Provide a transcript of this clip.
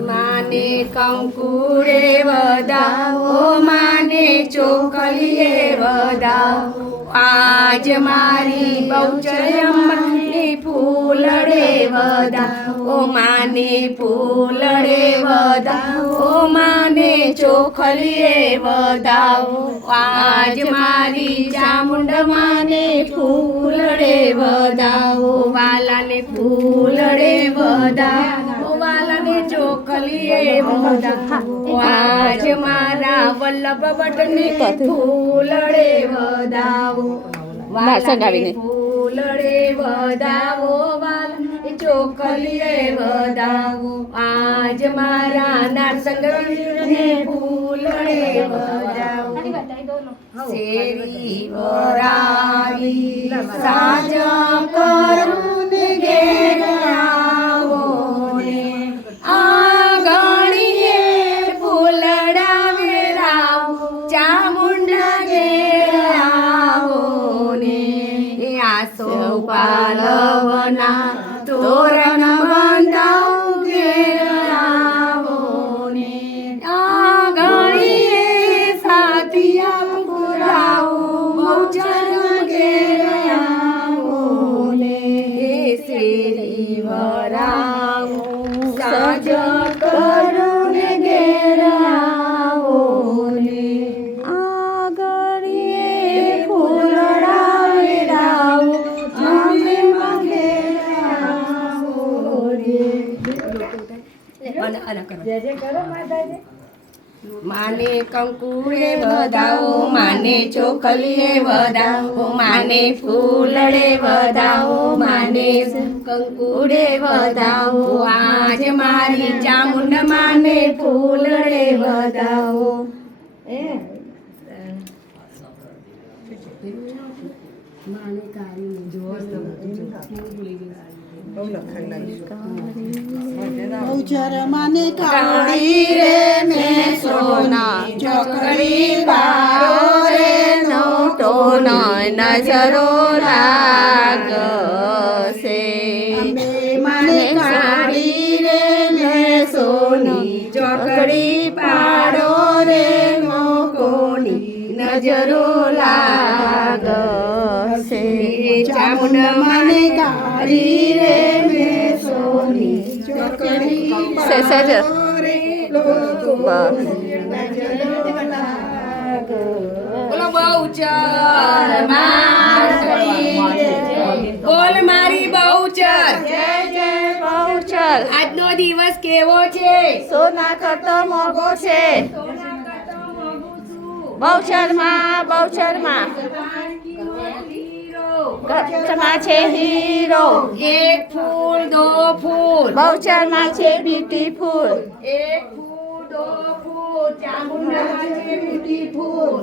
माने कंकुड़े वदाओ माने चोखलिए वदाओ आज मारी बहुचरमनी फूलड़े वदाओ माने फूलड़े वदाओ माने चोखलिए वदाओ आज मारी चामुंड माने फूलड़े वदाओ वाला ने फूलड़े वदाओ वाला ने चोखलिए वदाओ आज मारा वल्लभ भट्टने फूलड़े वदाओ वाला ने फूलड़े वदाओ वाला ने चोखलिए वदाओ आज मारा नरसंगने फूलड़े वदाओ शेरी वराई साज करून घेर आवो ने आंगणीए फूलड़ा वेराओ चामुंडा घेर आवो ने आसो पालवना तोरण बांधाओ घेर आवो ने आंगणीए साथिया पुराओ बहुचर घेर आवो ने शेरी वराओ साज करून घेर आवो ने आंगणीए फूलड़ा वेराओ चामुंडा घेर आवो ने माने कंकुड़े वदाओ माने चोखलिए वदाओ माने फूलड़े वदाओ माने कंकुड़े वदाओ आज मारी चामुंड माने फूलड़े वदाओ बहुचर माने काड़ी रे में सोना चोकड़ी पारो रे नोटो नजरो लाग से माने काड़ी रे में सोनी चोकड़ी पारो रे नोकोनी नजरो लाग से चामुंड माने काड़ी रे में सोनी चोकड़ी सज बोलो बहुचर બોલ મારી બહુચર જય જય बहुचर આજનો દિવસ કેવો છે સોના કરતો મોગો છે बहुचर માં છે હીરો એક ફૂલ દો ફૂલ बहुचर માં છે બ્યુટીફુલ એક ફૂલ દો ફૂલ ચામુંડા છે બ્યુટીફુલ